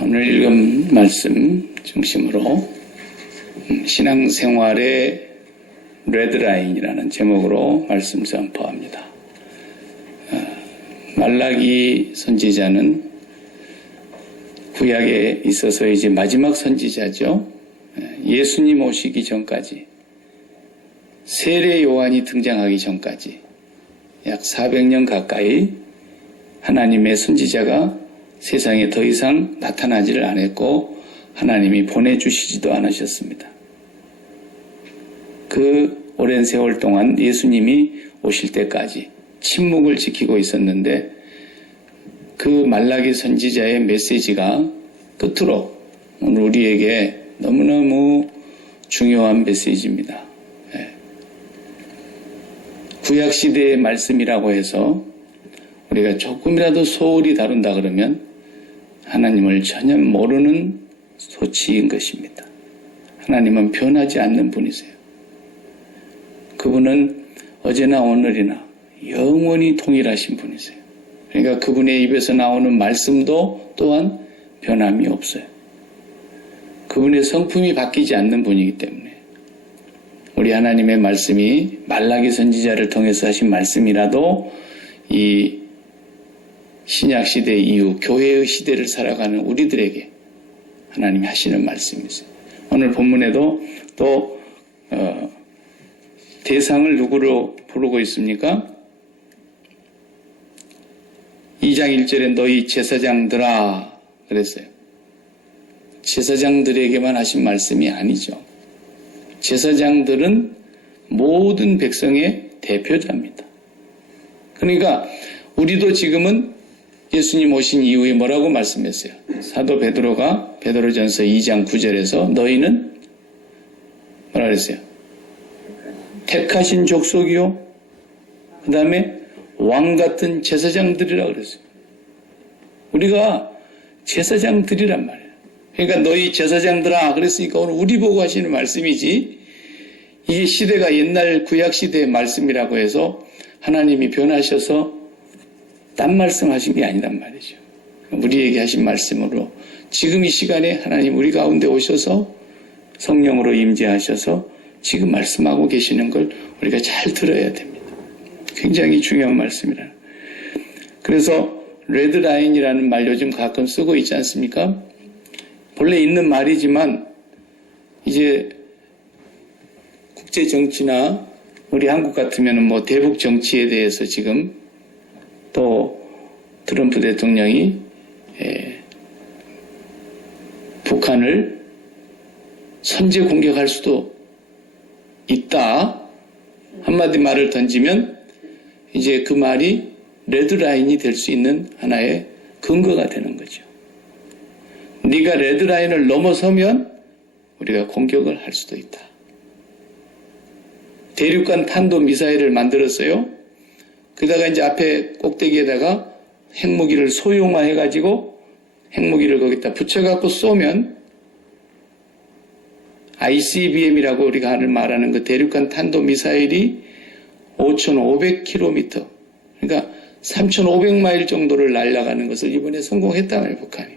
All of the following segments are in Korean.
오늘 읽은 말씀 중심으로 신앙생활의 레드라인이라는 제목으로 말씀 선포합니다. 말라기 선지자는 구약에 있어서 이제 마지막 선지자죠. 예수님 오시기 전까지, 세례 요한이 등장하기 전까지 약 400년 가까이 하나님의 선지자가 세상에 더 이상 나타나지를 않았고 하나님이 보내주시지도 않으셨습니다. 그 오랜 세월 동안 예수님이 오실 때까지 침묵을 지키고 있었는데 그 말라기 선지자의 메시지가 끝으로 오늘 우리에게 너무너무 중요한 메시지입니다. 구약시대의 말씀이라고 해서 우리가 조금이라도 소홀히 다룬다 그러면 하나님을 전혀 모르는 소치인 것입니다. 하나님은 변하지 않는 분이세요. 그분은 어제나 오늘이나 영원히 동일하신 분이세요. 그러니까 그분의 입에서 나오는 말씀도 또한 변함이 없어요. 그분의 성품이 바뀌지 않는 분이기 때문에 우리 하나님의 말씀이 말라기 선지자를 통해서 하신 말씀이라도 이 신약시대 이후 교회의 시대를 살아가는 우리들에게 하나님이 하시는 말씀이세요. 오늘 본문에도 또 대상을 누구로 부르고 있습니까? 2장 1절에 너희 제사장들아 그랬어요. 제사장들에게만 하신 말씀이 아니죠. 제사장들은 모든 백성의 대표자입니다. 그러니까 우리도 지금은 예수님 오신 이후에 뭐라고 말씀했어요? 사도 베드로가 베드로전서 2장 9절에서 너희는 뭐라 그랬어요? 택하신 족속이요. 그 다음에 왕같은 제사장들이라 그랬어요. 우리가 제사장들이란 말이에요. 그러니까 너희 제사장들아 그랬으니까 오늘 우리 보고 하시는 말씀이지 이게 시대가 옛날 구약시대의 말씀이라고 해서 하나님이 변하셔서 딴 말씀하신 게 아니란 말이죠. 우리에게 하신 말씀으로 지금 이 시간에 하나님 우리 가운데 오셔서 성령으로 임재하셔서 지금 말씀하고 계시는 걸 우리가 잘 들어야 됩니다. 굉장히 중요한 말씀이라. 그래서 레드라인이라는 말 요즘 가끔 쓰고 있지 않습니까? 본래 있는 말이지만 이제 국제 정치나 우리 한국 같으면 뭐 대북 정치에 대해서 지금 또 트럼프 대통령이 북한을 선제 공격할 수도 있다. 한마디 말을 던지면 이제 그 말이 레드라인이 될 수 있는 하나의 근거가 되는 거죠. 네가 레드라인을 넘어서면 우리가 공격을 할 수도 있다. 대륙간 탄도미사일을 만들었어요. 그러다가 이제 앞에 꼭대기에다가 핵무기를 소형화해가지고 핵무기를 거기다 붙여갖고 쏘면 ICBM이라고 우리가 말하는 그 대륙간 탄도미사일이 5,500km 그러니까 3,500마일 정도를 날아가는 것을 이번에 성공했단 말이에요. 북한이.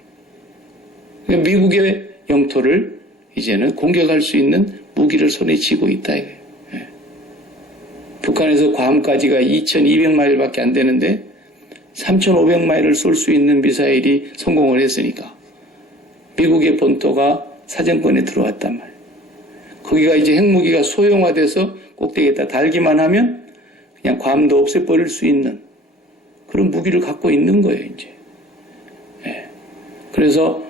그러니까 미국의 영토를 이제는 공격할 수 있는 무기를 손에 쥐고 있다 이거예요. 북한에서 괌까지가 2,200마일밖에 안 되는데 3,500마일을 쏠 수 있는 미사일이 성공을 했으니까 미국의 본토가 사정권에 들어왔단 말이에요. 거기가 이제 핵무기가 소형화돼서 꼭대기에다 달기만 하면 그냥 괌도 없애버릴 수 있는 그런 무기를 갖고 있는 거예요, 이제. 그래서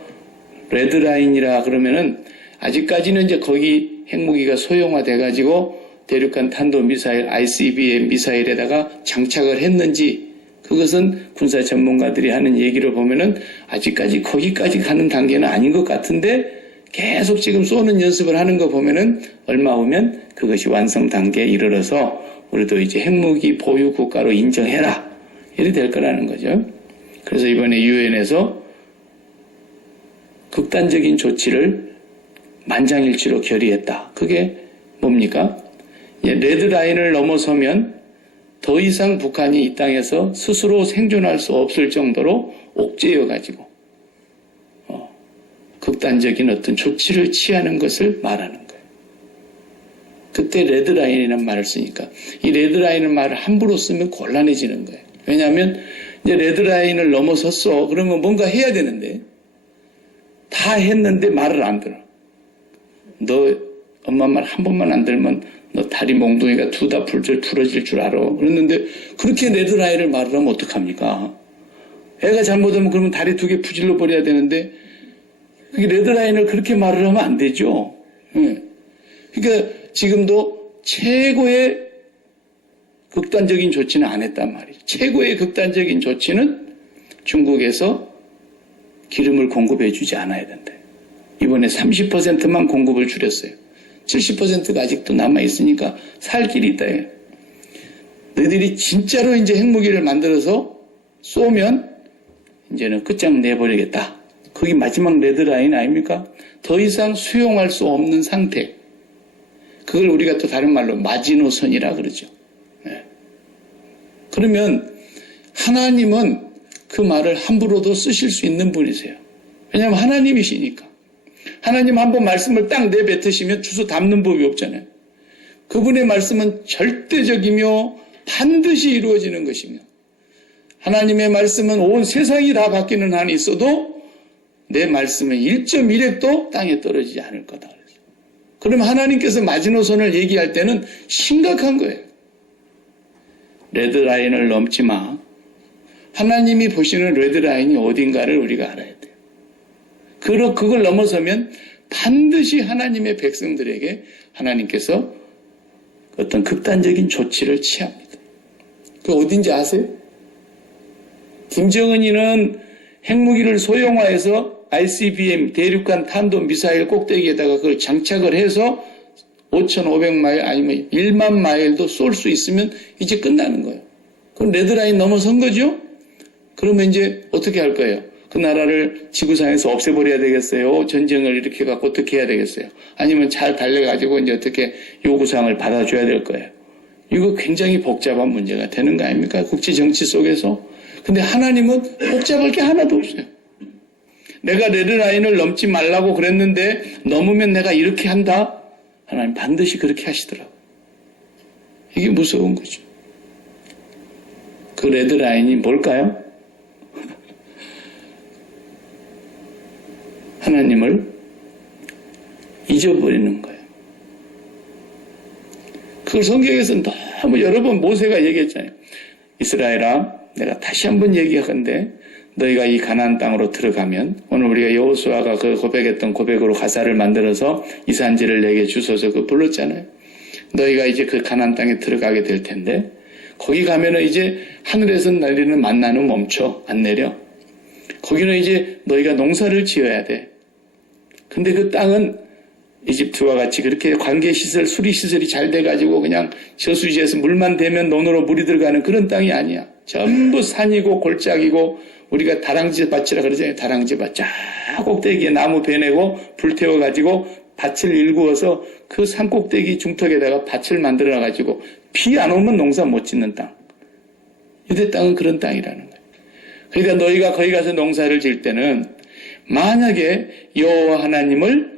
레드라인이라 그러면은 아직까지는 이제 거기 핵무기가 소형화돼가지고 대륙간 탄도미사일 ICBM 미사일에다가 장착을 했는지 그것은 군사 전문가들이 하는 얘기를 보면은 아직까지 거기까지 가는 단계는 아닌 것 같은데 계속 지금 쏘는 연습을 하는 거 보면은 얼마 후면 그것이 완성 단계에 이르러서 우리도 이제 핵무기 보유 국가로 인정해라 이렇게 될 거라는 거죠. 그래서 이번에 유엔에서 극단적인 조치를 만장일치로 결의했다. 그게 뭡니까? 레드라인을 넘어서면 더 이상 북한이 이 땅에서 스스로 생존할 수 없을 정도로 옥죄어가지고 극단적인 어떤 조치를 취하는 것을 말하는 거예요. 그때 레드라인이라는 말을 쓰니까 이 레드라인이라는 말을 함부로 쓰면 곤란해지는 거예요. 왜냐하면 이제 레드라인을 넘어섰어. 그러면 뭔가 해야 되는데 다 했는데 말을 안 들어. 너 엄마 말 한 번만 안 들면 너 다리 몽둥이가 두다 부러질 줄 알아. 그랬는데 그렇게 레드라인을 말을 하면 어떡합니까? 애가 잘못하면 그러면 다리 2개 부질러 버려야 되는데 레드라인을 그렇게 말을 하면 안 되죠. 예. 그러니까 지금도 최고의 극단적인 조치는 안 했단 말이죠. 최고의 극단적인 조치는 중국에서 기름을 공급해 주지 않아야 된대. 이번에 30%만 공급을 줄였어요. 70%가 아직도 남아있으니까 살 길이 있다. 너희들이 진짜로 이제 핵무기를 만들어서 쏘면 이제는 끝장내버리겠다. 그게 마지막 레드라인 아닙니까? 더 이상 수용할 수 없는 상태. 그걸 우리가 또 다른 말로 마지노선이라 그러죠. 네. 그러면 하나님은 그 말을 함부로도 쓰실 수 있는 분이세요. 왜냐하면 하나님이시니까. 하나님 한번 말씀을 딱 내뱉으시면 주소 담는 법이 없잖아요. 그분의 말씀은 절대적이며 반드시 이루어지는 것이며 하나님의 말씀은 온 세상이 다 바뀌는 한이 있어도 내 말씀은 1.1핵도 땅에 떨어지지 않을 거다. 그러면 하나님께서 마지노선을 얘기할 때는 심각한 거예요. 레드라인을 넘지 마. 하나님이 보시는 레드라인이 어딘가를 우리가 알아야 돼요. 그걸 넘어서면 반드시 하나님의 백성들에게 하나님께서 어떤 극단적인 조치를 취합니다. 그 어딘지 아세요? 김정은이는 핵무기를 소형화해서 ICBM 대륙간 탄도미사일 꼭대기에다가 그걸 장착을 해서 5,500마일 아니면 1만 마일도 쏠 수 있으면 이제 끝나는 거예요. 그럼 레드라인 넘어선 거죠? 그러면 이제 어떻게 할 거예요? 그 나라를 지구상에서 없애버려야 되겠어요? 전쟁을 이렇게 갖고 어떻게 해야 되겠어요? 아니면 잘 달래가지고 이제 어떻게 요구사항을 받아줘야 될 거예요? 이거 굉장히 복잡한 문제가 되는 거 아닙니까? 국제 정치 속에서. 근데 하나님은 복잡할 게 하나도 없어요. 내가 레드라인을 넘지 말라고 그랬는데 넘으면 내가 이렇게 한다? 하나님 반드시 그렇게 하시더라고요. 이게 무서운 거죠. 그 레드라인이 뭘까요? 하나님을 잊어버리는 거예요. 그걸 성경에서 너무 여러 번 모세가 얘기했잖아요. 이스라엘아, 내가 다시 한번 얘기하건대 너희가 이 가나안 땅으로 들어가면 오늘 우리가 여호수아가 그 고백했던 고백으로 가사를 만들어서 이 산지를 내게 주소서 그 불렀잖아요. 너희가 이제 그 가나안 땅에 들어가게 될 텐데 거기 가면은 이제 하늘에서 내리는 만나는 멈춰 안 내려. 거기는 이제 너희가 농사를 지어야 돼. 근데 그 땅은 이집트와 같이 그렇게 관계시설, 수리시설이 잘 돼가지고 그냥 저수지에서 물만 대면 논으로 물이 들어가는 그런 땅이 아니야. 전부 산이고 골짜기고 우리가 다랑쥐 밭이라 그러잖아요. 다랑쥐 밭. 쫙 꼭대기에 나무 베내고 불태워가지고 밭을 일구어서 그 산 꼭대기 중턱에다가 밭을 만들어가지고 비 안 오면 농사 못 짓는 땅. 유대 땅은 그런 땅이라는 거예요. 그러니까 너희가 거기 가서 농사를 지을 때는 만약에 여호와 하나님을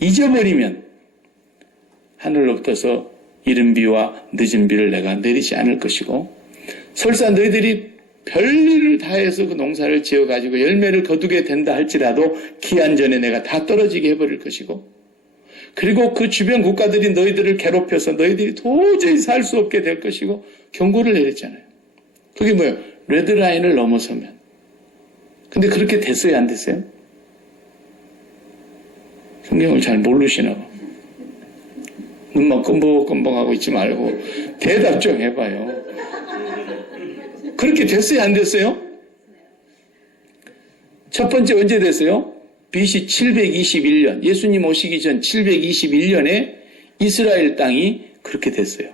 잊어버리면 하늘로부터서 이른 비와 늦은 비를 내가 내리지 않을 것이고 설사 너희들이 별일을 다해서 그 농사를 지어가지고 열매를 거두게 된다 할지라도 기한 전에 내가 다 떨어지게 해버릴 것이고 그리고 그 주변 국가들이 너희들을 괴롭혀서 너희들이 도저히 살 수 없게 될 것이고 경고를 내렸잖아요. 그게 뭐예요? 레드라인을 넘어서면. 근데 그렇게 됐어요? 안 됐어요? 성경을 잘 모르시나 봐. 눈만 껌벅껌벅하고 있지 말고 대답 좀 해봐요. 그렇게 됐어요? 안 됐어요? 첫 번째 언제 됐어요? BC 721년 예수님 오시기 전 721년에 이스라엘 땅이 그렇게 됐어요.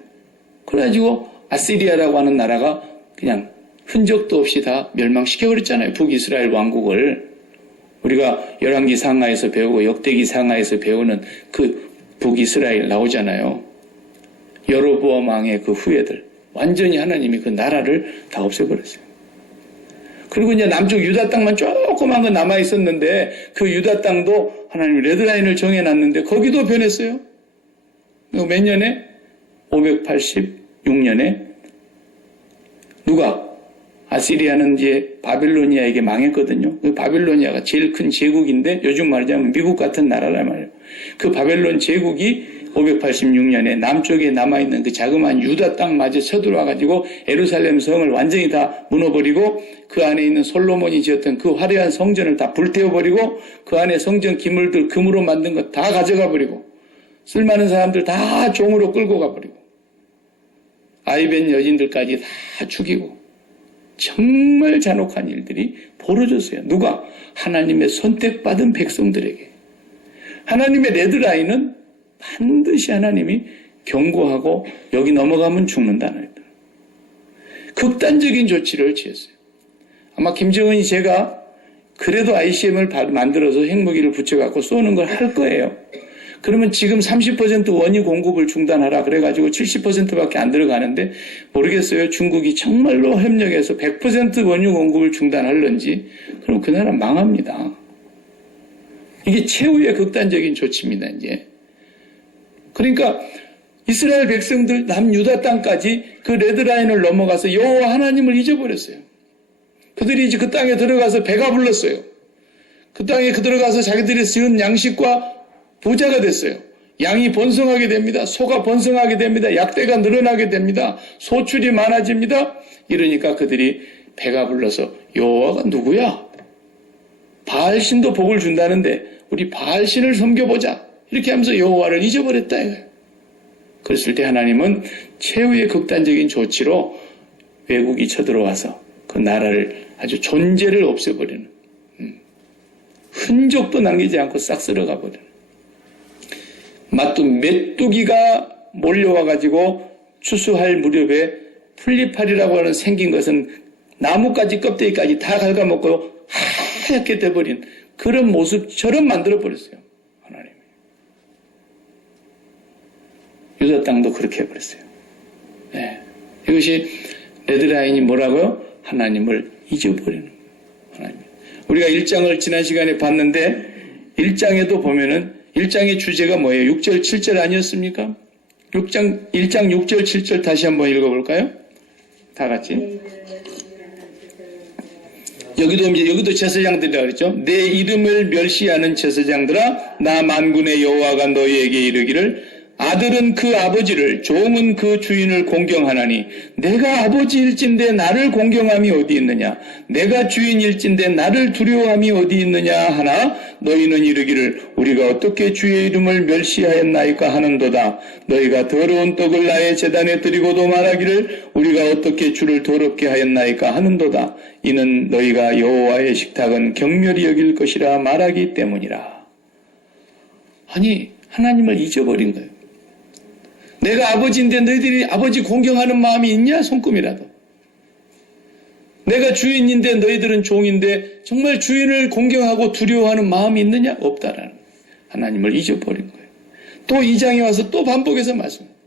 그래가지고 아시리아라고 하는 나라가 그냥 흔적도 없이 다 멸망시켜버렸잖아요. 북이스라엘 왕국을. 우리가 열왕기 상하에서 배우고 역대기 상하에서 배우는 그 북이스라엘 나오잖아요. 여로보암 왕의 그 후예들. 완전히 하나님이 그 나라를 다 없애버렸어요. 그리고 이제 남쪽 유다 땅만 조그만 거 남아 있었는데 그 유다 땅도 하나님이 레드라인을 정해놨는데 거기도 변했어요. 몇 년에? 586년에 누가? 아시리아는 이제 바빌로니아에게 망했거든요. 그 바빌로니아가 제일 큰 제국인데 요즘 말하자면 미국 같은 나라란 말이에요. 그 바벨론 제국이 586년에 남쪽에 남아있는 그 자그마한 유다 땅마저 쳐들어와가지고 예루살렘 성을 완전히 다 무너버리고 그 안에 있는 솔로몬이 지었던 그 화려한 성전을 다 불태워버리고 그 안에 성전 기물들 금으로 만든 거 다 가져가버리고 쓸만한 사람들 다 종으로 끌고 가버리고 아이벤 여인들까지 다 죽이고 정말 잔혹한 일들이 벌어졌어요. 누가? 하나님의 선택받은 백성들에게. 하나님의 레드라인은 반드시 하나님이 경고하고 여기 넘어가면 죽는다는 거예요. 극단적인 조치를 취했어요. 아마 김정은이 제가 그래도 ICBM을 만들어서 핵무기를 붙여갖고 쏘는 걸 할 거예요. 그러면 지금 30% 원유 공급을 중단하라 그래가지고 70%밖에 안 들어가는데 모르겠어요. 중국이 정말로 협력해서 100% 원유 공급을 중단할런지 그럼 그 나라 망합니다. 이게 최후의 극단적인 조치입니다. 이제. 그러니까 이스라엘 백성들 남유다 땅까지 그 레드라인을 넘어가서 여호와 하나님을 잊어버렸어요. 그들이 이제 그 땅에 들어가서 배가 불렀어요. 그 땅에 들어가서 자기들이 지은 양식과 부자가 됐어요. 양이 번성하게 됩니다. 소가 번성하게 됩니다. 약대가 늘어나게 됩니다. 소출이 많아집니다. 이러니까 그들이 배가 불러서 여호와가 누구야? 바알신도 복을 준다는데 우리 바알신을 섬겨보자. 이렇게 하면서 여호와를 잊어버렸다 이거예요. 그랬을 때 하나님은 최후의 극단적인 조치로 외국이 쳐들어와서 그 나라를 아주 존재를 없애버리는 흔적도 남기지 않고 싹 쓸어가 버리는 메뚜기가 몰려와가지고 추수할 무렵에 풀리파리라고 하는 생긴 것은 나뭇가지 껍데기까지 다 갉아먹고 하얗게 돼버린 그런 모습처럼 만들어버렸어요. 하나님이. 유다 땅도 그렇게 해버렸어요. 네. 이것이 레드라인이 뭐라고요? 하나님을 잊어버리는 하나님. 우리가 1장을 지난 시간에 봤는데 1장에도 보면은 1장의 주제가 뭐예요? 6절, 7절 아니었습니까? 1장 6절, 7절 다시 한번 읽어볼까요? 다 같이. 여기도 제사장들이라 그랬죠? 내 이름을 멸시하는 제사장들아, 나 만군의 여호와가 너희에게 이르기를 아들은 그 아버지를 종은 그 주인을 공경하나니 내가 아버지일진데 나를 공경함이 어디 있느냐 내가 주인일진데 나를 두려워함이 어디 있느냐 하나 너희는 이르기를 우리가 어떻게 주의 이름을 멸시하였나이까 하는도다. 너희가 더러운 떡을 나의 제단에 드리고도 말하기를 우리가 어떻게 주를 더럽게 하였나이까 하는도다. 이는 너희가 여호와의 식탁은 경멸히 여길 것이라 말하기 때문이라. 아니 하나님을 잊어버린 거예요. 내가 아버지인데 너희들이 아버지 공경하는 마음이 있냐? 손금이라도. 내가 주인인데 너희들은 종인데 정말 주인을 공경하고 두려워하는 마음이 있느냐? 없다라는 거예요. 하나님을 잊어버린 거예요. 또 2장에 와서 또 반복해서 말씀합니다.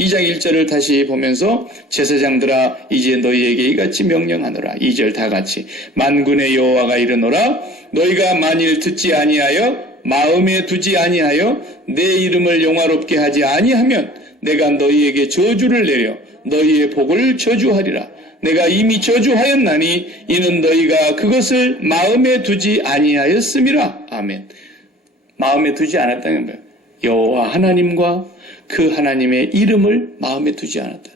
2장 1절을 다시 보면서 제사장들아 이제 너희에게 이같이 명령하노라. 2절 다 같이 만군의 여호와가 이르노라 너희가 만일 듣지 아니하여 마음에 두지 아니하여 내 이름을 영화롭게 하지 아니하면 내가 너희에게 저주를 내려 너희의 복을 저주하리라. 내가 이미 저주하였나니 이는 너희가 그것을 마음에 두지 아니하였음이라. 아멘. 마음에 두지 않았다는 거예요. 여호와 하나님과 그 하나님의 이름을 마음에 두지 않았다.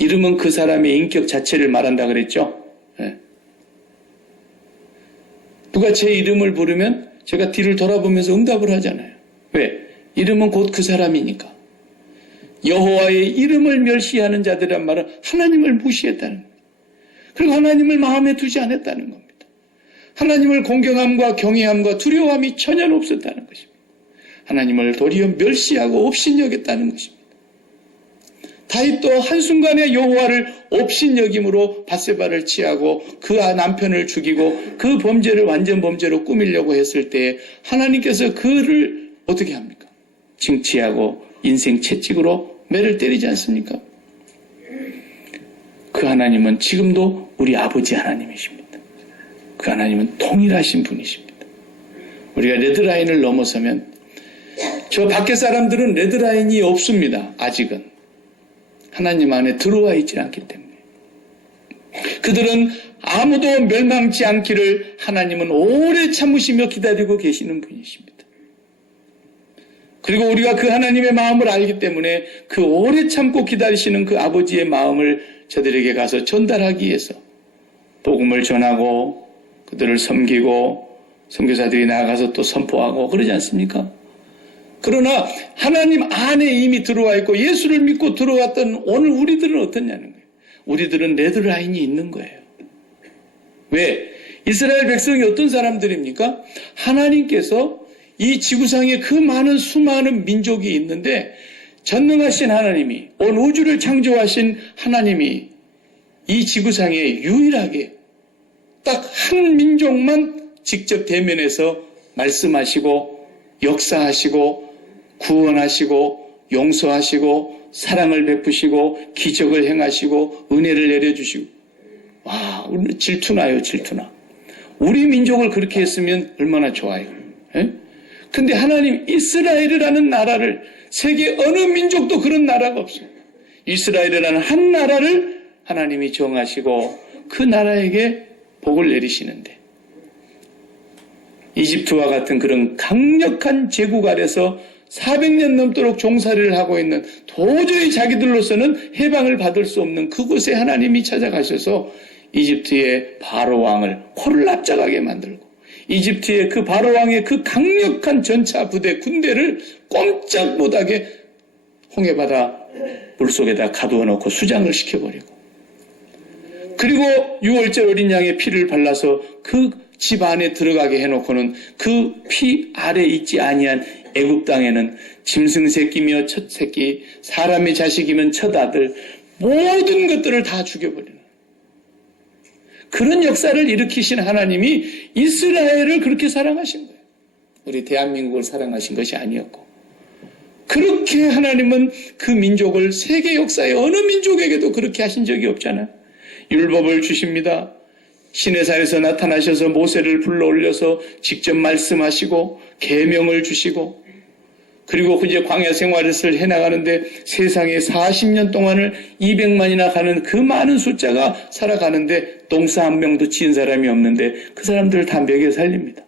이름은 그 사람의 인격 자체를 말한다 그랬죠. 네. 누가 제 이름을 부르면 제가 뒤를 돌아보면서 응답을 하잖아요. 왜? 이름은 곧 그 사람이니까. 여호와의 이름을 멸시하는 자들이란 말은 하나님을 무시했다는 거예요. 그리고 하나님을 마음에 두지 않았다는 겁니다. 하나님을 공경함과 경외함과 두려움이 전혀 없었다는 것입니다. 하나님을 도리어 멸시하고 업신여겼다는 것입니다. 다윗도 한순간에 여호와를 업신여김으로 밧세바를 취하고 그 남편을 죽이고 그 범죄를 완전 범죄로 꾸미려고 했을 때 하나님께서 그를 어떻게 합니까? 징치하고 인생 채찍으로 매를 때리지 않습니까? 그 하나님은 지금도 우리 아버지 하나님이십니다. 그 하나님은 동일하신 분이십니다. 우리가 레드라인을 넘어서면 저 밖에 사람들은 레드라인이 없습니다. 아직은. 하나님 안에 들어와 있지 않기 때문에. 그들은 아무도 멸망치 않기를 하나님은 오래 참으시며 기다리고 계시는 분이십니다. 그리고 우리가 그 하나님의 마음을 알기 때문에 그 오래 참고 기다리시는 그 아버지의 마음을 저들에게 가서 전달하기 위해서 복음을 전하고 그들을 섬기고 선교사들이 나아가서 또 선포하고 그러지 않습니까? 그러나 하나님 안에 이미 들어와 있고 예수를 믿고 들어왔던 오늘 우리들은 어떠냐는 거예요. 우리들은 레드라인이 있는 거예요. 왜? 이스라엘 백성이 어떤 사람들입니까? 하나님께서 이 지구상에 그 많은 수많은 민족이 있는데 전능하신 하나님이 온 우주를 창조하신 하나님이 이 지구상에 유일하게 딱 한 민족만 직접 대면해서 말씀하시고 역사하시고 구원하시고 용서하시고 사랑을 베푸시고 기적을 행하시고 은혜를 내려주시고 와, 우리 질투나요, 질투나. 우리 민족을 그렇게 했으면 얼마나 좋아요. 예? 근데 하나님 이스라엘이라는 나라를 세계 어느 민족도 그런 나라가 없어요. 이스라엘이라는 한 나라를 하나님이 정하시고 그 나라에게 복을 내리시는데 이집트와 같은 그런 강력한 제국 아래서 400년 넘도록 종살이를 하고 있는 도저히 자기들로서는 해방을 받을 수 없는 그곳에 하나님이 찾아가셔서 이집트의 바로 왕을 코를 납작하게 만들고 이집트의 그 바로 왕의 그 강력한 전차 부대 군대를 꼼짝 못하게 홍해바다 물속에다 가두어 놓고 수장을 시켜버리고 그리고 6월절 어린 양의 피를 발라서 그 집 안에 들어가게 해놓고는 그 피 아래 있지 아니한 애굽 땅에는 짐승 새끼며 첫 새끼, 사람의 자식이면 첫 아들 모든 것들을 다 죽여버리는 그런 역사를 일으키신 하나님이 이스라엘을 그렇게 사랑하신 거예요. 우리 대한민국을 사랑하신 것이 아니었고 그렇게 하나님은 그 민족을 세계 역사의 어느 민족에게도 그렇게 하신 적이 없잖아요. 율법을 주십니다. 시내산에서 나타나셔서 모세를 불러올려서 직접 말씀하시고 계명을 주시고 그리고 이제 광야 생활을 해나가는데 세상에 40년 동안을 200만이나 가는 그 많은 숫자가 살아가는데 동사 한 명도 지은 사람이 없는데 그 사람들을 다 먹여 살립니다.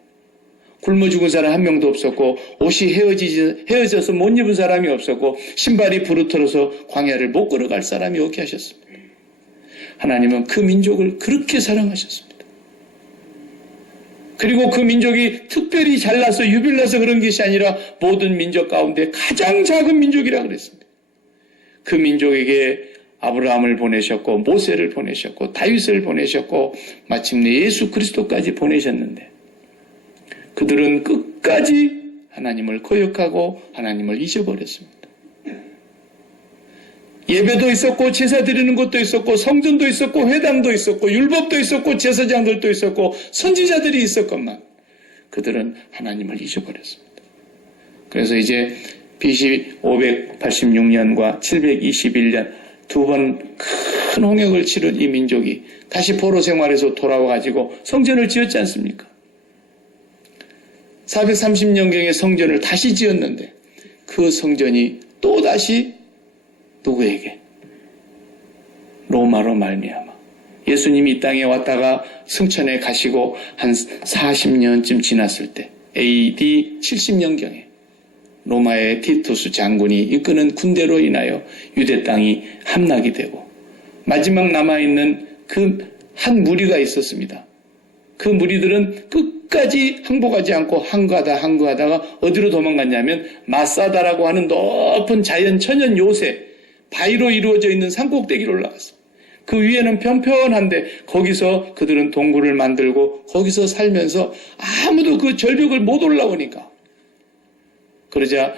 굶어 죽은 사람 한 명도 없었고 옷이 헤어져서 못 입은 사람이 없었고 신발이 부르틀어서 광야를 못 걸어갈 사람이 없게 하셨습니다. 하나님은 그 민족을 그렇게 사랑하셨습니다. 그리고 그 민족이 특별히 잘나서 유별나서 그런 것이 아니라 모든 민족 가운데 가장 작은 민족이라 그랬습니다. 그 민족에게 아브라함을 보내셨고 모세를 보내셨고 다윗을 보내셨고 마침내 예수 그리스도까지 보내셨는데 그들은 끝까지 하나님을 거역하고 하나님을 잊어버렸습니다. 예배도 있었고 제사 드리는 것도 있었고 성전도 있었고 회당도 있었고 율법도 있었고 제사장들도 있었고 선지자들이 있었건만 그들은 하나님을 잊어버렸습니다. 그래서 이제 BC 586년과 721년 두 번 큰 홍역을 치른 이 민족이 다시 포로 생활에서 돌아와가지고 성전을 지었지 않습니까? 430년경에 성전을 다시 지었는데 그 성전이 또다시 누구에게? 로마로 말미암아. 예수님이 이 땅에 왔다가 승천에 가시고 한 40년쯤 지났을 때 AD 70년경에 로마의 티투스 장군이 이끄는 군대로 인하여 유대 땅이 함락이 되고 마지막 남아있는 그 한 무리가 있었습니다. 그 무리들은 끝까지 항복하지 않고 항거하다가 어디로 도망갔냐면 마사다라고 하는 높은 자연 천연 요새 바위로 이루어져 있는 산꼭대기로 올라갔어요. 그 위에는 편편한데 거기서 그들은 동굴을 만들고 거기서 살면서 아무도 그 절벽을 못 올라오니까 그러자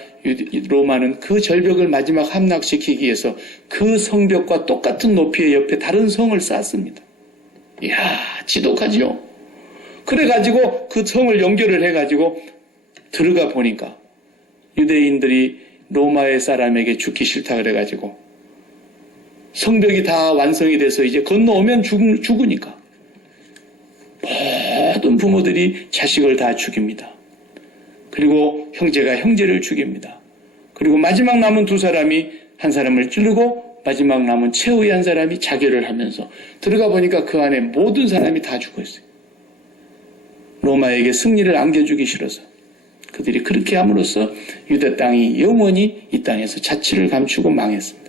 로마는 그 절벽을 마지막 함락시키기 위해서 그 성벽과 똑같은 높이의 옆에 다른 성을 쌓습니다. 이야, 지독하지요. 그래가지고 그 성을 연결을 해가지고 들어가 보니까 유대인들이 로마의 사람에게 죽기 싫다 그래가지고 성벽이 다 완성이 돼서 이제 건너오면 죽으니까. 모든 부모들이 자식을 다 죽입니다. 그리고 형제가 형제를 죽입니다. 그리고 마지막 남은 두 사람이 한 사람을 찌르고 마지막 남은 최후의 한 사람이 자결을 하면서 들어가 보니까 그 안에 모든 사람이 다 죽어 있어요. 로마에게 승리를 안겨주기 싫어서 그들이 그렇게 함으로써 유대 땅이 영원히 이 땅에서 자치를 감추고 망했습니다.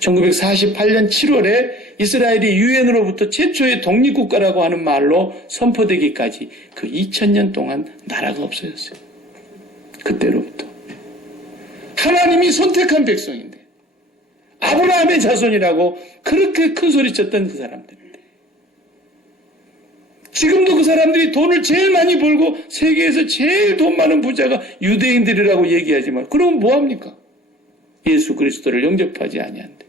1948년 7월에 이스라엘이 유엔으로부터 최초의 독립국가라고 하는 말로 선포되기까지 그 2000년 동안 나라가 없어졌어요. 그때로부터. 하나님이 선택한 백성인데 아브라함의 자손이라고 그렇게 큰 소리 쳤던 그 사람들인데 지금도 그 사람들이 돈을 제일 많이 벌고 세계에서 제일 돈 많은 부자가 유대인들이라고 얘기하지만 그러면 뭐합니까? 예수 그리스도를 영접하지 아니한대.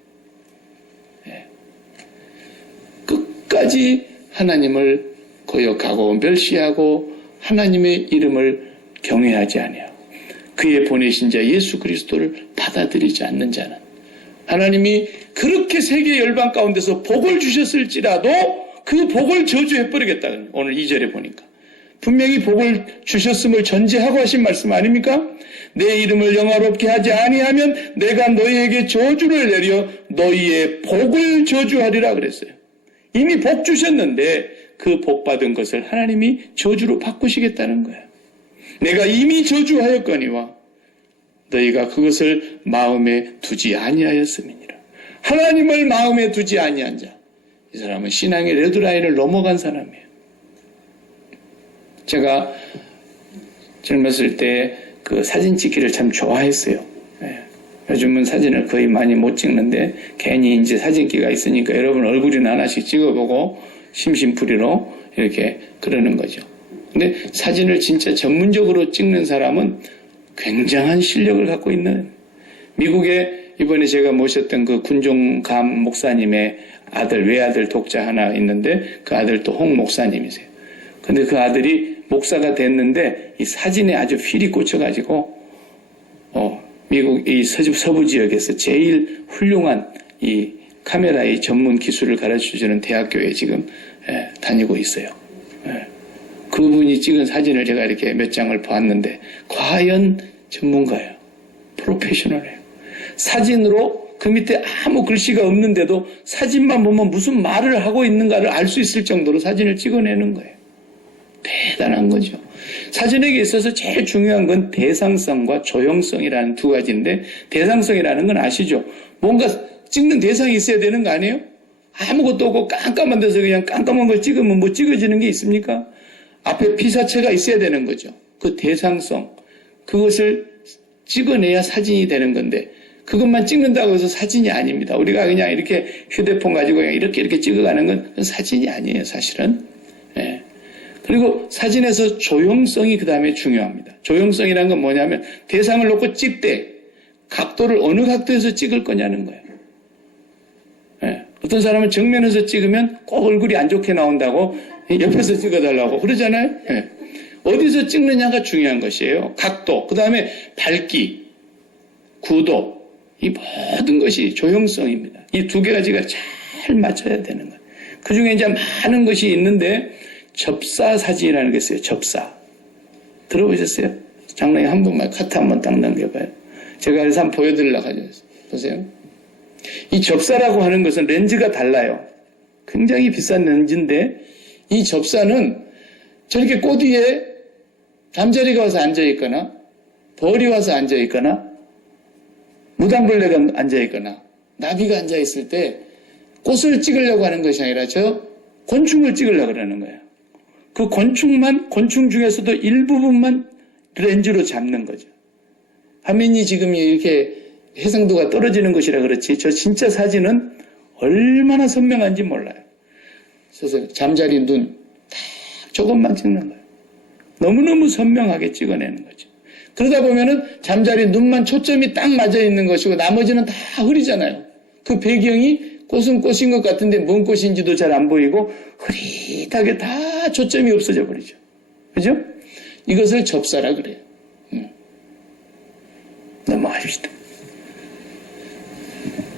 끝까지 하나님을 거역하고 멸시하고 하나님의 이름을 경외하지 아니하고 그의 보내신 자 예수 그리스도를 받아들이지 않는 자는 하나님이 그렇게 세계 열방 가운데서 복을 주셨을지라도 그 복을 저주해버리겠다. 오늘 2절에 보니까. 분명히 복을 주셨음을 전제하고 하신 말씀 아닙니까? 내 이름을 영화롭게 하지 아니하면 내가 너희에게 저주를 내려 너희의 복을 저주하리라 그랬어요. 이미 복 주셨는데 그 복 받은 것을 하나님이 저주로 바꾸시겠다는 거예요. 내가 이미 저주하였거니와 너희가 그것을 마음에 두지 아니하였음이니라. 하나님을 마음에 두지 아니한 자. 이 사람은 신앙의 레드라인을 넘어간 사람이에요. 제가 젊었을 때 그 사진 찍기를 참 좋아했어요. 요즘은 사진을 거의 많이 못 찍는데 괜히 이제 사진기가 있으니까 여러분 얼굴이나 하나씩 찍어보고 심심풀이로 이렇게 그러는 거죠. 근데 사진을 진짜 전문적으로 찍는 사람은 굉장한 실력을 갖고 있는 미국에 이번에 제가 모셨던 그 군종감 목사님의 아들, 외아들 독자 하나 있는데 그 아들도 홍 목사님이세요. 근데 그 아들이 목사가 됐는데 이 사진에 아주 필이 꽂혀가지고 미국 이 서부 지역에서 제일 훌륭한 이 카메라의 전문 기술을 가르쳐주는 대학교에 지금 다니고 있어요. 그분이 찍은 사진을 제가 이렇게 몇 장을 봤는데 과연 전문가예요. 프로페셔널해요. 사진으로 그 밑에 아무 글씨가 없는데도 사진만 보면 무슨 말을 하고 있는가를 알 수 있을 정도로 사진을 찍어내는 거예요. 대단한 거죠. 사진에게 있어서 제일 중요한 건 대상성과 조형성이라는 두 가지인데 대상성이라는 건 아시죠? 뭔가 찍는 대상이 있어야 되는 거 아니에요? 아무것도 없고 깜깜한 데서 그냥 깜깜한 걸 찍으면 뭐 찍어지는 게 있습니까? 앞에 피사체가 있어야 되는 거죠. 그 대상성. 그것을 찍어내야 사진이 되는 건데 그것만 찍는다고 해서 사진이 아닙니다. 우리가 그냥 이렇게 휴대폰 가지고 그냥 이렇게 찍어가는 건 사진이 아니에요, 사실은. 예. 그리고 사진에서 조형성이 그 다음에 중요합니다. 조형성이라는 건 뭐냐면 대상을 놓고 찍되 각도를 어느 각도에서 찍을 거냐는 거예요. 예. 어떤 사람은 정면에서 찍으면 꼭 얼굴이 안 좋게 나온다고 옆에서 찍어달라고 그러잖아요. 예. 어디서 찍느냐가 중요한 것이에요. 각도, 그 다음에 밝기, 구도, 이 모든 것이 조형성입니다. 이 두 가지가 잘 맞춰야 되는 거예요. 그 중에 이제 많은 것이 있는데 접사 사진이라는 게 있어요. 접사. 들어보셨어요? 장로님 한 번만 카트 한 번 딱 넘겨봐요. 제가 그래서 한번 보여드리려고 하죠. 보세요. 이 접사라고 하는 것은 렌즈가 달라요. 굉장히 비싼 렌즈인데 이 접사는 저렇게 꽃 위에 잠자리가 와서 앉아있거나 벌이 와서 앉아있거나 무당벌레가 앉아있거나 나비가 앉아있을 때 꽃을 찍으려고 하는 것이 아니라 저 곤충을 찍으려고 그러는 거예요. 그 곤충 중에서도 일부분만 렌즈로 잡는 거죠. 화면이 지금 이렇게 해상도가 떨어지는 것이라 그렇지 저 진짜 사진은 얼마나 선명한지 몰라요. 그래서 잠자리 눈 딱 조금만 찍는 거예요. 너무너무 선명하게 찍어내는 거죠. 그러다 보면은 잠자리 눈만 초점이 딱 맞아 있는 것이고 나머지는 다 흐리잖아요. 그 배경이 꽃은 꽃인 것 같은데 뭔 꽃인지도 잘 안 보이고 흐릿하게 다 초점이 없어져 버리죠. 그죠? 이것을 접사라 그래요. 넘어가십시다.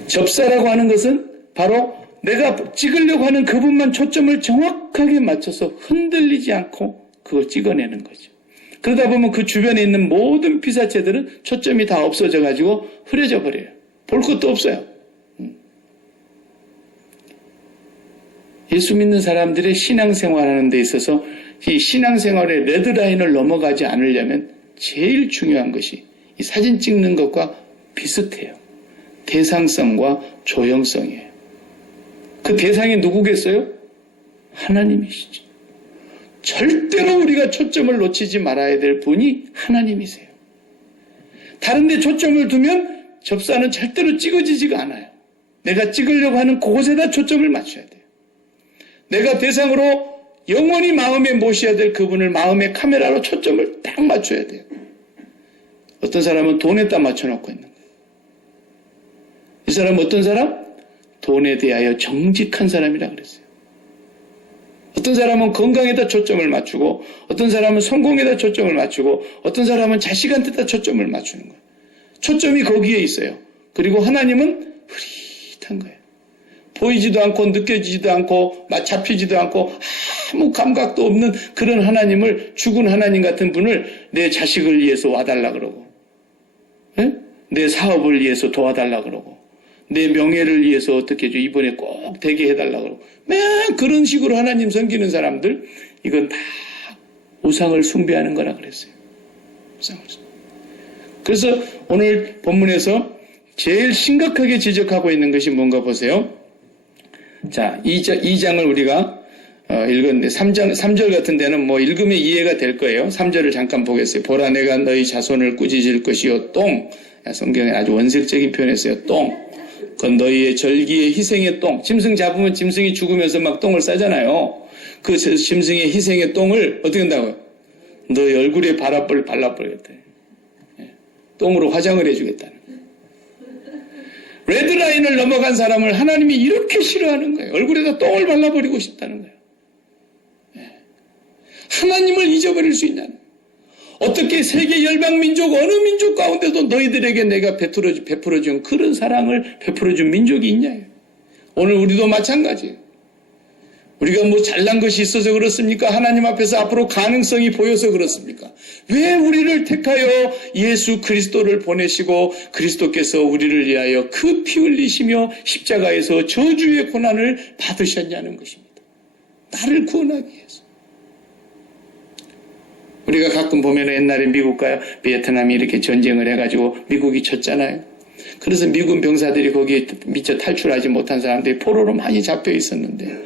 접사라고 하는 것은 바로 내가 찍으려고 하는 그분만 초점을 정확하게 맞춰서 흔들리지 않고 그걸 찍어내는 거죠. 그러다 보면 그 주변에 있는 모든 피사체들은 초점이 다 없어져 가지고 흐려져 버려요. 볼 것도 없어요. 예수 믿는 사람들의 신앙생활하는 데 있어서 이 신앙생활의 레드라인을 넘어가지 않으려면 제일 중요한 것이 이 사진 찍는 것과 비슷해요. 대상성과 조형성이에요. 그 대상이 누구겠어요? 하나님이시죠. 절대로 우리가 초점을 놓치지 말아야 될 분이 하나님이세요. 다른 데 초점을 두면 접사는 절대로 찍어지지가 않아요. 내가 찍으려고 하는 그곳에다 초점을 맞춰야 돼요. 내가 대상으로 영원히 마음에 모셔야 될 그분을 마음의 카메라로 초점을 딱 맞춰야 돼요. 어떤 사람은 돈에다 맞춰놓고 있는 거예요. 이 사람은 어떤 사람? 돈에 대하여 정직한 사람이라 그랬어요. 어떤 사람은 건강에다 초점을 맞추고, 어떤 사람은 성공에다 초점을 맞추고, 어떤 사람은 자식한테다 초점을 맞추는 거예요. 초점이 거기에 있어요. 그리고 하나님은 흐릿한 거예요. 보이지도 않고 느껴지지도 않고 잡히지도 않고 아무 감각도 없는 그런 하나님을, 죽은 하나님 같은 분을 내 자식을 위해서 와달라 그러고, 내 사업을 위해서 도와달라 그러고, 내 명예를 위해서 어떻게 해줘, 이번에 꼭 되게 해달라 그러고, 맨 그런 식으로 하나님 섬기는 사람들, 이건 다 우상을 숭배하는 거라 그랬어요. 우상을. 그래서 오늘 본문에서 제일 심각하게 지적하고 있는 것이 뭔가 보세요. 자, 2장을 우리가 읽었는데 3절 같은 데는 뭐 읽으면 이해가 될 거예요. 3절을 잠깐 보겠어요. 보라, 내가 너희 자손을 꾸짖을 것이요 똥. 성경에 아주 원색적인 표현했어요. 똥. 그건 너희의 절기의 희생의 똥. 짐승 잡으면 짐승이 죽으면서 막 똥을 싸잖아요. 그 짐승의 희생의 똥을 어떻게 한다고요? 너희 얼굴에 발라버리겠다. 똥으로 화장을 해주겠다는 거예요. 레드라인을 넘어간 사람을 하나님이 이렇게 싫어하는 거예요. 얼굴에다 똥을 발라버리고 싶다는 거예요. 하나님을 잊어버릴 수 있냐는 거예요. 어떻게 세계 열방민족 어느 민족 가운데도 너희들에게 내가 베풀어준 그런 사랑을 베풀어준 민족이 있냐. 오늘 우리도 마찬가지예요. 우리가 뭐 잘난 것이 있어서 그렇습니까? 하나님 앞에서 앞으로 가능성이 보여서 그렇습니까? 왜 우리를 택하여 예수 그리스도를 보내시고 그리스도께서 우리를 위하여 그 피 흘리시며 십자가에서 저주의 고난을 받으셨냐는 것입니다. 나를 구원하기 위해서. 우리가 가끔 보면 옛날에 미국과 베트남이 이렇게 전쟁을 해가지고 미국이 졌잖아요. 그래서 미군 병사들이 거기에 미처 탈출하지 못한 사람들이 포로로 많이 잡혀 있었는데,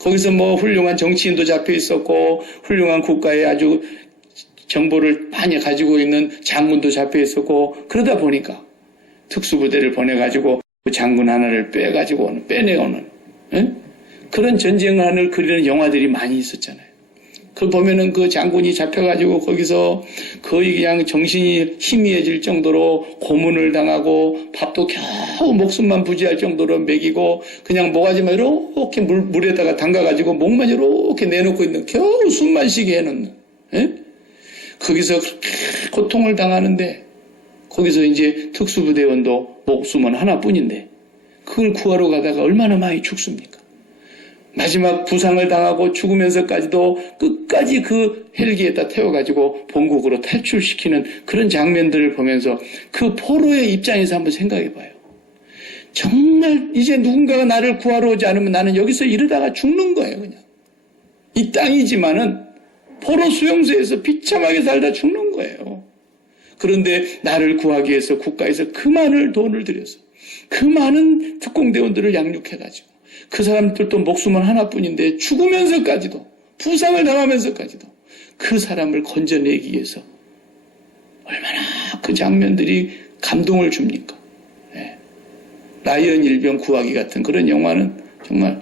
거기서 뭐 훌륭한 정치인도 잡혀 있었고, 훌륭한 국가에 아주 정보를 많이 가지고 있는 장군도 잡혀 있었고, 그러다 보니까 특수부대를 보내가지고 그 장군 하나를 빼내오는 그런 전쟁을 그리는 영화들이 많이 있었잖아요. 그걸 보면은 그 장군이 잡혀가지고 거기서 거의 그냥 정신이 희미해질 정도로 고문을 당하고 밥도 겨우 목숨만 부지할 정도로 먹이고 그냥 모가지만 이렇게 물에다가 담가가지고 목만 이렇게 내놓고 있는, 겨우 숨만 쉬게 해놓는, 거기서 그렇게 고통을 당하는데, 거기서 이제 특수부대원도 목숨은 하나뿐인데 그걸 구하러 가다가 얼마나 많이 죽습니까? 마지막 부상을 당하고 죽으면서까지도 끝까지 그 헬기에다 태워가지고 본국으로 탈출시키는 그런 장면들을 보면서 그 포로의 입장에서 한번 생각해봐요. 정말 이제 누군가가 나를 구하러 오지 않으면 나는 여기서 이러다가 죽는 거예요. 그냥 이 땅이지만은 포로 수용소에서 비참하게 살다 죽는 거예요. 그런데 나를 구하기 위해서 국가에서 그 많은 돈을 들여서 그 많은 특공대원들을 양육해가지고 그 사람들도 목숨은 하나뿐인데 죽으면서까지도, 부상을 당하면서까지도 그 사람을 건져내기 위해서 얼마나 그 장면들이 감동을 줍니까? 라이언 일병 구하기 같은 그런 영화는 정말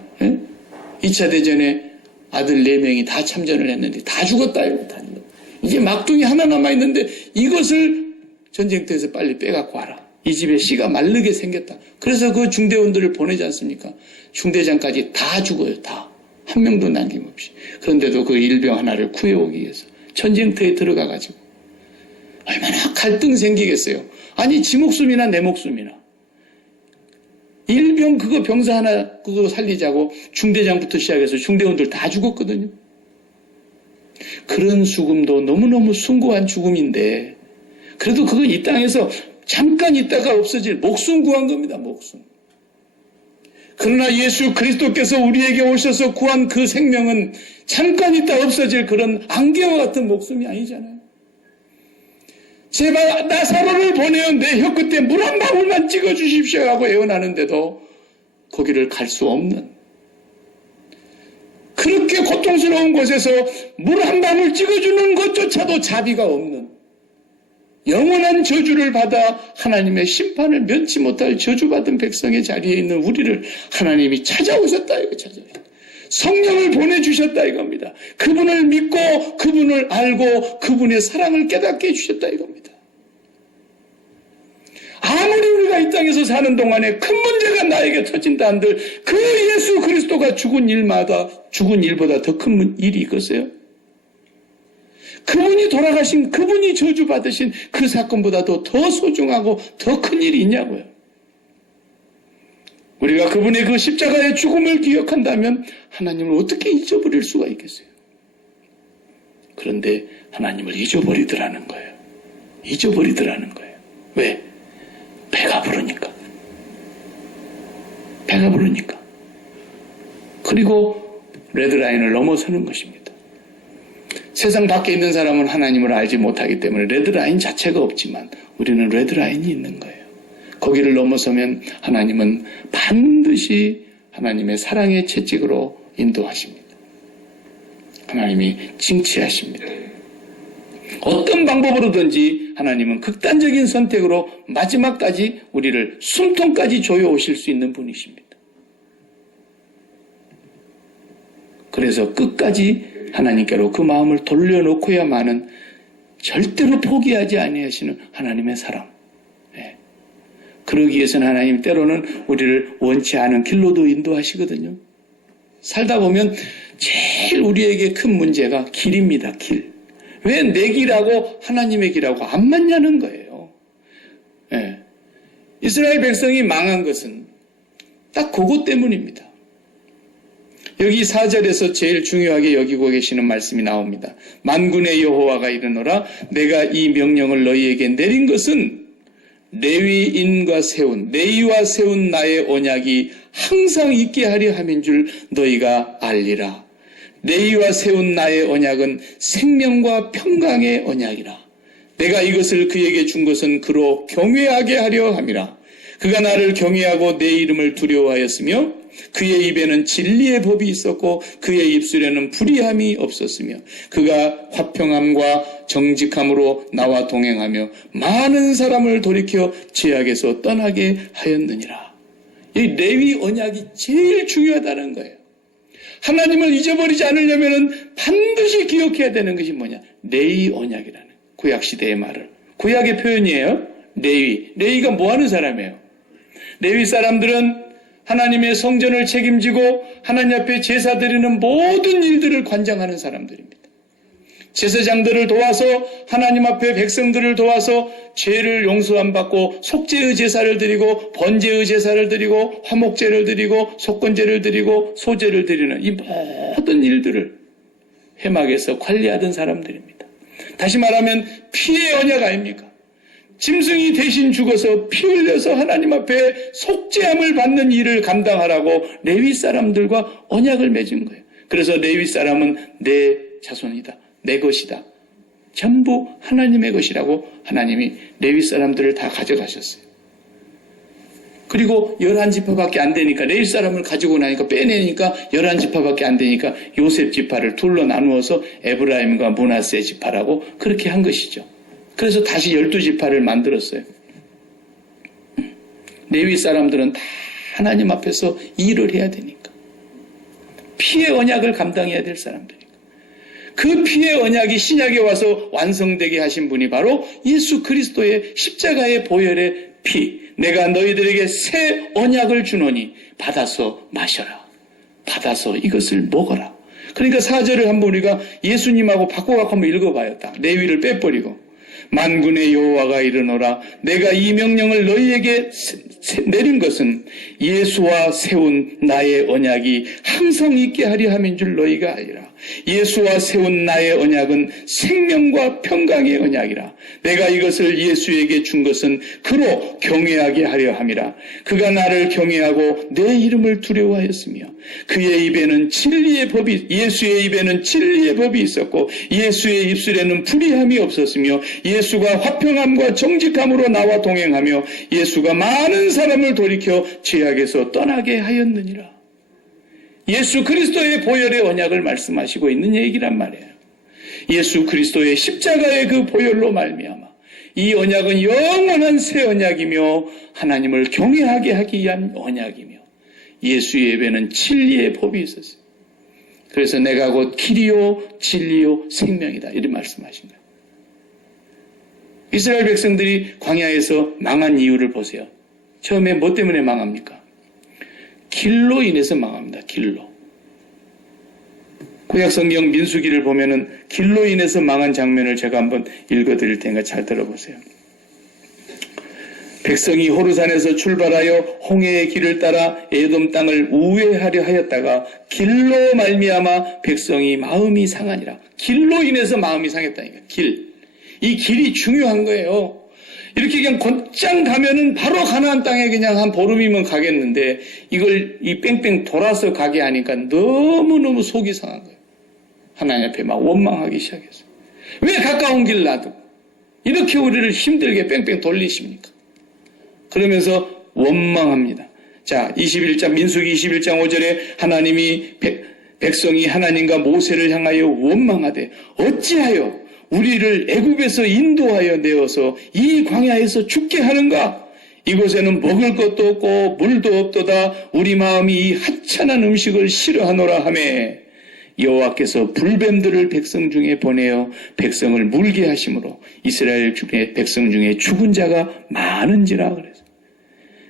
2차 대전에 아들 4명이 다 참전을 했는데 다 죽었다 이렇다는 거예요. 이제 막둥이 하나 남아있는데 이것을 전쟁터에서 빨리 빼갖고 와라. 이 집에 씨가 마르게 생겼다. 그래서 그 중대원들을 보내지 않습니까? 중대장까지 다 죽어요. 다. 한 명도 남김없이. 그런데도 그 일병 하나를 구해오기 위해서 전쟁터에 들어가가지고 얼마나 갈등 생기겠어요. 아니 지 목숨이나 내 목숨이나 일병 그거 병사 하나 그거 살리자고 중대장부터 시작해서 중대원들 다 죽었거든요. 그런 죽음도 너무너무 숭고한 죽음인데 그래도 그건 이 땅에서 잠깐 있다가 없어질 목숨 구한 겁니다. 목숨. 그러나 예수 그리스도께서 우리에게 오셔서 구한 그 생명은 잠깐 있다 없어질 그런 안개와 같은 목숨이 아니잖아요. 제발 나사로를 보내어 내 혀끝에 물 한 방울만 찍어주십시오 하고 애원하는데도 거기를 갈 수 없는, 그렇게 고통스러운 곳에서 물 한 방울 찍어주는 것조차도 자비가 없는 영원한 저주를 받아 하나님의 심판을 면치 못할 저주받은 백성의 자리에 있는 우리를 하나님이 찾아오셨다 이거 찾아오셨다. 성령을 보내주셨다 이겁니다. 그분을 믿고 그분을 알고 그분의 사랑을 깨닫게 해주셨다 이겁니다. 아무리 우리가 이 땅에서 사는 동안에 큰 문제가 나에게 터진다 한들 그 예수 그리스도가 죽은 일보다 더 큰 일이 있겠어요? 그분이 돌아가신, 그분이 저주받으신 그 사건보다도 더 소중하고 더 큰 일이 있냐고요. 우리가 그분의 그 십자가의 죽음을 기억한다면 하나님을 어떻게 잊어버릴 수가 있겠어요? 그런데 하나님을 잊어버리더라는 거예요. 잊어버리더라는 거예요. 왜? 배가 부르니까. 배가 부르니까. 그리고 레드라인을 넘어서는 것입니다. 세상 밖에 있는 사람은 하나님을 알지 못하기 때문에 레드라인 자체가 없지만 우리는 레드라인이 있는 거예요. 거기를 넘어서면 하나님은 반드시 하나님의 사랑의 채찍으로 인도하십니다. 하나님이 징치하십니다. 어떤 방법으로든지 하나님은 극단적인 선택으로 마지막까지 우리를 숨통까지 조여오실 수 있는 분이십니다. 그래서 끝까지 하나님께로 그 마음을 돌려놓고야만은 절대로 포기하지 아니하시는 하나님의 사랑. 그러기 위해서는 하나님 때로는 우리를 원치 않은 길로도 인도하시거든요. 살다 보면 제일 우리에게 큰 문제가 길입니다. 길. 왜 내 길하고 하나님의 길하고 안 맞냐는 거예요. 이스라엘 백성이 망한 것은 딱 그것 때문입니다. 여기 4절에서 제일 중요하게 여기고 계시는 말씀이 나옵니다. 만군의 여호와가 이르노라 내가 이 명령을 너희에게 내린 것은 레위인과 세운 나의 언약이 항상 있게 하려 함인 줄 너희가 알리라. 레위와 세운 나의 언약은 생명과 평강의 언약이라. 내가 이것을 그에게 준 것은 그로 경외하게 하려 함이라. 그가 나를 경외하고 내 이름을 두려워하였으며 그의 입에는 진리의 법이 있었고 그의 입술에는 불의함이 없었으며 그가 화평함과 정직함으로 나와 동행하며 많은 사람을 돌이켜 죄악에서 떠나게 하였느니라. 이 레위 언약이 제일 중요하다는 거예요. 하나님을 잊어버리지 않으려면 반드시 기억해야 되는 것이 뭐냐? 레위 언약이라는 구약시대의 말을. 구약의 표현이에요. 레위가 뭐하는 사람이에요? 레위 사람들은 하나님의 성전을 책임지고 하나님 앞에 제사 드리는 모든 일들을 관장하는 사람들입니다. 제사장들을 도와서 하나님 앞에 백성들을 도와서 죄를 용서 안 받고 속죄의 제사를 드리고 번제의 제사를 드리고 화목제를 드리고 속건제를 드리고 소제를 드리는 이 모든 일들을 회막에서 관리하던 사람들입니다. 다시 말하면 피의 언약 아닙니까? 짐승이 대신 죽어서 피 흘려서 하나님 앞에 속죄함을 받는 일을 감당하라고 레위 사람들과 언약을 맺은 거예요. 그래서 레위 사람은 내 자손이다. 내 것이다. 전부 하나님의 것이라고 하나님이 레위 사람들을 다 가져가셨어요. 그리고 11지파밖에 안 되니까 레위 사람을 가지고 나니까 빼내니까 11지파밖에 안 되니까 요셉 지파를 둘로 나누어서 에브라임과 므낫세 지파라고 그렇게 한 것이죠. 그래서 다시 12지파를 만들었어요. 레위 사람들은 다 하나님 앞에서 일을 해야 되니까. 피의 언약을 감당해야 될 사람들이니까. 그 피의 언약이 신약에 와서 완성되게 하신 분이 바로 예수 그리스도의 십자가의 보혈의 피. 내가 너희들에게 새 언약을 주노니 받아서 마셔라. 받아서 이것을 먹어라. 그러니까 4절을 한번 우리가 예수님하고 바꿔갖고 한번 읽어봐요. 딱 레위를 빼버리고. 만군의 여호와가 이르노라. 내가 이 명령을 너희에게 내린 것은 예수와 세운 나의 언약이 항상 있게 하려 함인 줄 너희가 알리라. 예수와 세운 나의 언약은 생명과 평강의 언약이라. 내가 이것을 예수에게 준 것은 그로 경외하게 하려 함이라. 그가 나를 경외하고 내 이름을 두려워하였으며 그의 입에는 예수의 입에는 진리의 법이 있었고 예수의 입술에는 불의함이 없었으며 예수가 화평함과 정직함으로 나와 동행하며 예수가 많은 사람을 돌이켜 죄악에서 떠나게 하였느니라. 예수 그리스도의 보혈의 언약을 말씀하시고 있는 얘기란 말이에요. 예수 그리스도의 십자가의 그 보혈로 말미암아 이 언약은 영원한 새 언약이며 하나님을 경외하게 하기 위한 언약이며 예수의 입에는 진리의 법이 있었어요. 그래서 내가 곧 길이요 진리요 생명이다 이렇게 말씀하신 거예요. 이스라엘 백성들이 광야에서 망한 이유를 보세요. 처음에 뭐 때문에 망합니까? 길로 인해서 망합니다. 길로. 구약성경 민수기를 보면은 길로 인해서 망한 장면을 제가 한번 읽어드릴 테니까 잘 들어보세요. 백성이 호르산에서 출발하여 홍해의 길을 따라 에돔 땅을 우회하려 하였다가 길로 말미암아 백성이 마음이 상하니라. 길로 인해서 마음이 상했다니까. 길. 이 길이 중요한 거예요. 이렇게 그냥 곧장 가면은 바로 가나안 땅에 그냥 한 보름이면 가겠는데 이걸 이 뺑뺑 돌아서 가게 하니까 너무너무 속이 상한 거예요. 하나님 앞에 막 원망하기 시작했어요. 왜 가까운 길 놔두고 이렇게 우리를 힘들게 뺑뺑 돌리십니까? 그러면서 원망합니다. 자, 민수기 21장 5절에 하나님이 백성이 하나님과 모세를 향하여 원망하되 어찌하여 우리를 애굽에서 인도하여 내어서 이 광야에서 죽게 하는가? 이곳에는 먹을 것도 없고 물도 없도다. 우리 마음이 이 하찮은 음식을 싫어하노라 하매 여호와께서 불뱀들을 백성 중에 보내어 백성을 물게 하심으로 이스라엘 중에 백성 중에 죽은 자가 많은지라 그래서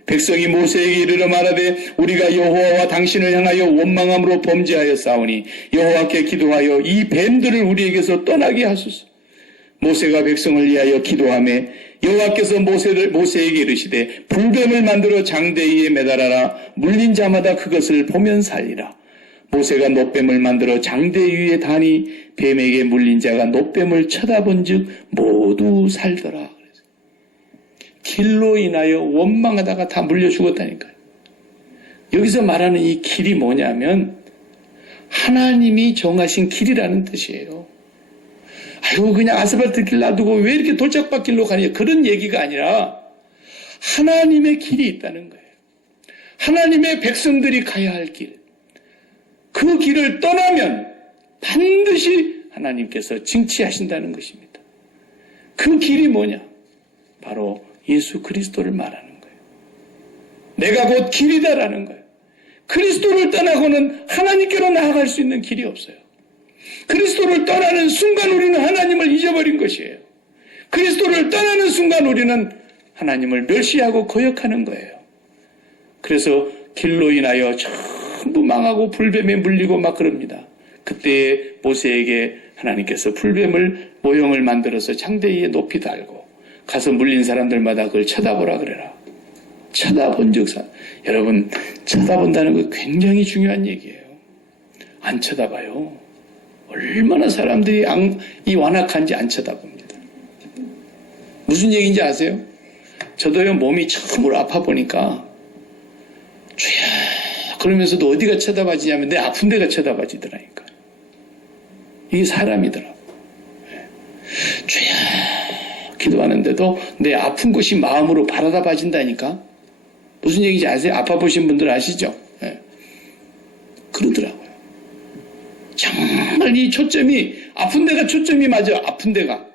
백성이 모세에게 이르러 말하되 우리가 여호와와 당신을 향하여 원망함으로 범죄하였사오니 여호와께 기도하여 이 뱀들을 우리에게서 떠나게 하소서. 모세가 백성을 위하여 기도하매 여호와께서 모세에게 이르시되 불뱀을 만들어 장대 위에 매달아라. 물린 자마다 그것을 보면 살리라. 모세가 놋뱀을 만들어 장대 위에 다니 뱀에게 물린 자가 놋뱀을 쳐다본 즉 모두 살더라. 길로 인하여 원망하다가 다 물려 죽었다니까요. 여기서 말하는 이 길이 뭐냐면 하나님이 정하신 길이라는 뜻이에요. 아이고 그냥 아스팔트 길 놔두고 왜 이렇게 돌짝밭길로 가냐 그런 얘기가 아니라 하나님의 길이 있다는 거예요. 하나님의 백성들이 가야 할 길. 그 길을 떠나면 반드시 하나님께서 징치하신다는 것입니다. 그 길이 뭐냐? 바로 예수 그리스도를 말하는 거예요. 내가 곧 길이다라는 거예요. 그리스도를 떠나고는 하나님께로 나아갈 수 있는 길이 없어요. 그리스도를 떠나는 순간 우리는 하나님을 잊어버린 것이에요. 그리스도를 떠나는 순간 우리는 하나님을 멸시하고 거역하는 거예요. 그래서 길로 인하여 전부 망하고 불뱀에 물리고 막 그럽니다. 그때 모세에게 하나님께서 불뱀을 모형을 만들어서 장대 위에 높이 달고 가서 물린 사람들마다 그걸 쳐다보라 그래라. 쳐다본 즉 여러분 쳐다본다는 거 굉장히 중요한 얘기예요. 안 쳐다봐요. 얼마나 사람들이 이 완악한지 안 쳐다봅니다. 무슨 얘기인지 아세요? 저도요 몸이 처음으로 아파 보니까 주야 그러면서도 어디가 쳐다봐지냐면 내 아픈 데가 쳐다봐지더라니까. 이게 사람이더라고. 주야 기도하는데도 내 아픈 곳이 마음으로 바라다 봐진다니까. 무슨 얘기인지 아세요? 아파 보신 분들 아시죠? 네. 그러더라고요. 정말 이 초점이 아픈 데가 초점이 맞아. 아픈 데가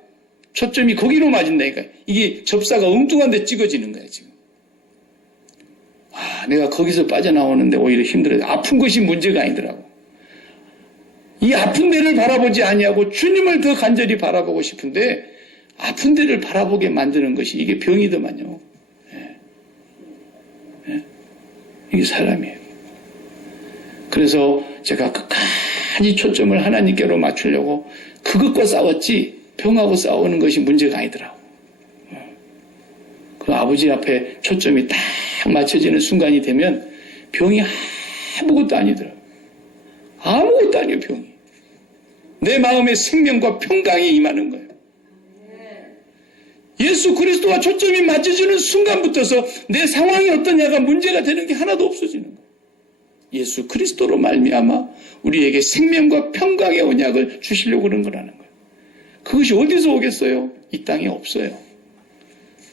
초점이 거기로 맞은다니까. 이게 접사가 엉뚱한 데 찍어지는 거야 지금. 내가 거기서 빠져나오는데 오히려 힘들어요. 아픈 것이 문제가 아니더라고. 이 아픈 데를 바라보지 아니하고 주님을 더 간절히 바라보고 싶은데 아픈 데를 바라보게 만드는 것이 이게 병이더만요. 예. 예. 이게 사람이에요. 그래서 제가 끝까지 초점을 하나님께로 맞추려고 그것과 싸웠지 병하고 싸우는 것이 문제가 아니더라고. 그 아버지 앞에 초점이 딱 맞춰지는 순간이 되면 병이 아무것도 아니더라고. 아무것도 아니에요, 병이. 내 마음에 생명과 평강이 임하는 거예요. 예수 그리스도와 초점이 맞춰지는 순간부터서 내 상황이 어떠냐가 문제가 되는 게 하나도 없어지는 거예요. 예수 그리스도로 말미암아 우리에게 생명과 평강의 언약을 주시려고 그런 거라는 거예요. 그것이 어디서 오겠어요? 이 땅에 없어요.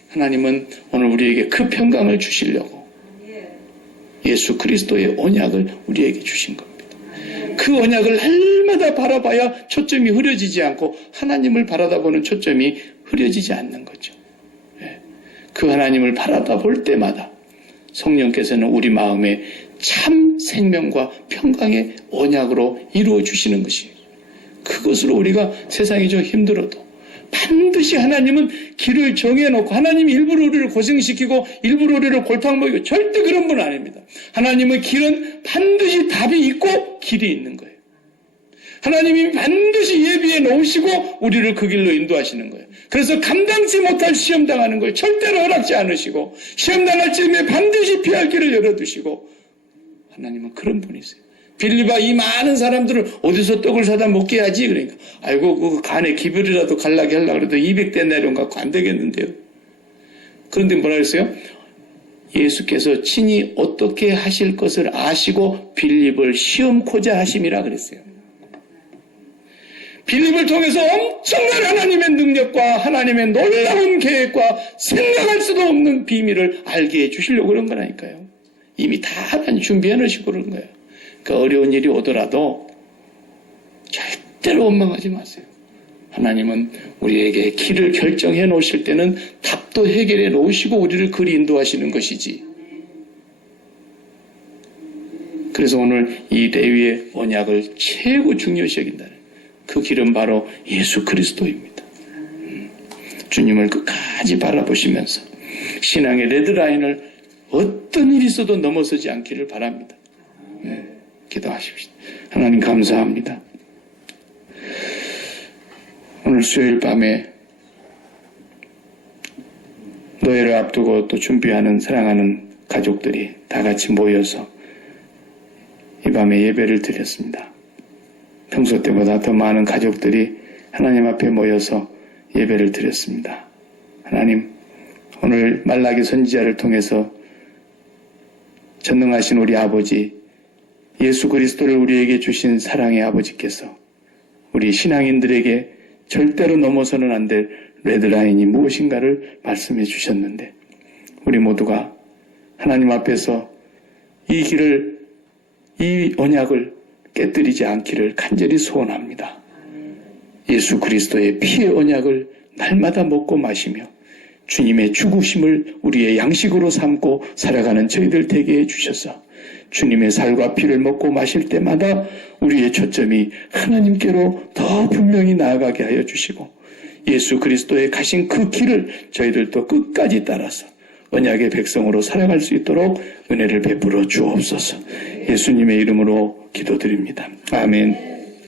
하나님은 오늘 우리에게 그 평강을 주시려고 예수 그리스도의 언약을 우리에게 주신 겁니다. 그 언약을 날마다 바라봐야 초점이 흐려지지 않고 하나님을 바라다보는 초점이 흐려지지 않는 거죠. 그 하나님을 바라다볼 때마다 성령께서는 우리 마음에 참 생명과 평강의 언약으로 이루어 주시는 것이에요. 그것으로 우리가 세상이 좀 힘들어도 반드시 하나님은 길을 정해놓고 하나님이 일부러 우리를 고생시키고 일부러 우리를 골탕 먹이고 절대 그런 분은 아닙니다. 하나님의 길은 반드시 답이 있고 길이 있는 거예요. 하나님이 반드시 예비해 놓으시고 우리를 그 길로 인도하시는 거예요. 그래서 감당치 못할 시험 당하는 걸 절대로 허락지 않으시고 시험 당할 즈음에 반드시 피할 길을 열어두시고 하나님은 그런 분이세요. 빌립아 이 많은 사람들을 어디서 떡을 사다 먹게 하지? 그러니까 아이고 그 간에 기별이라도 갈라게 하려고 해도 200데나리온 갖고 안 되겠는데요. 그런데 뭐라 그랬어요? 예수께서 친히 어떻게 하실 것을 아시고 빌립을 시험코자 하심이라 그랬어요. 빌립을 통해서 엄청난 하나님의 능력과 하나님의 놀라운 계획과 생각할 수도 없는 비밀을 알게 해주시려고 그런 거라니까요. 이미 다 하나님 준비해 놓으시고 그런 거예요. 그 어려운 일이 오더라도 절대로 원망하지 마세요. 하나님은 우리에게 길을 결정해 놓으실 때는 답도 해결해 놓으시고 우리를 그리 인도하시는 것이지. 그래서 오늘 이 레위의 언약을 최고 중요시 여긴다는 그 길은 바로 예수 그리스도입니다. 주님을 끝까지 바라보시면서 신앙의 레드라인을 어떤 일이 있어도 넘어서지 않기를 바랍니다. 기도하십시오. 하나님 감사합니다. 오늘 수요일 밤에 노예를 앞두고 또 준비하는 사랑하는 가족들이 다 같이 모여서 이 밤에 예배를 드렸습니다. 평소 때보다 더 많은 가족들이 하나님 앞에 모여서 예배를 드렸습니다. 하나님, 오늘 말라기 선지자를 통해서 전능하신 우리 아버지 예수 그리스도를 우리에게 주신 사랑의 아버지께서 우리 신앙인들에게 절대로 넘어서는 안 될 레드라인이 무엇인가를 말씀해 주셨는데 우리 모두가 하나님 앞에서 이 길을, 이 언약을 깨뜨리지 않기를 간절히 소원합니다. 예수 그리스도의 피의 언약을 날마다 먹고 마시며 주님의 죽으심을 우리의 양식으로 삼고 살아가는 저희들 되게 해주셔서 주님의 살과 피를 먹고 마실 때마다 우리의 초점이 하나님께로 더 분명히 나아가게 하여 주시고 예수 그리스도의 가신 그 길을 저희들도 끝까지 따라서 언약의 백성으로 살아갈 수 있도록 은혜를 베풀어 주옵소서. 예수님의 이름으로 기도드립니다. 아멘.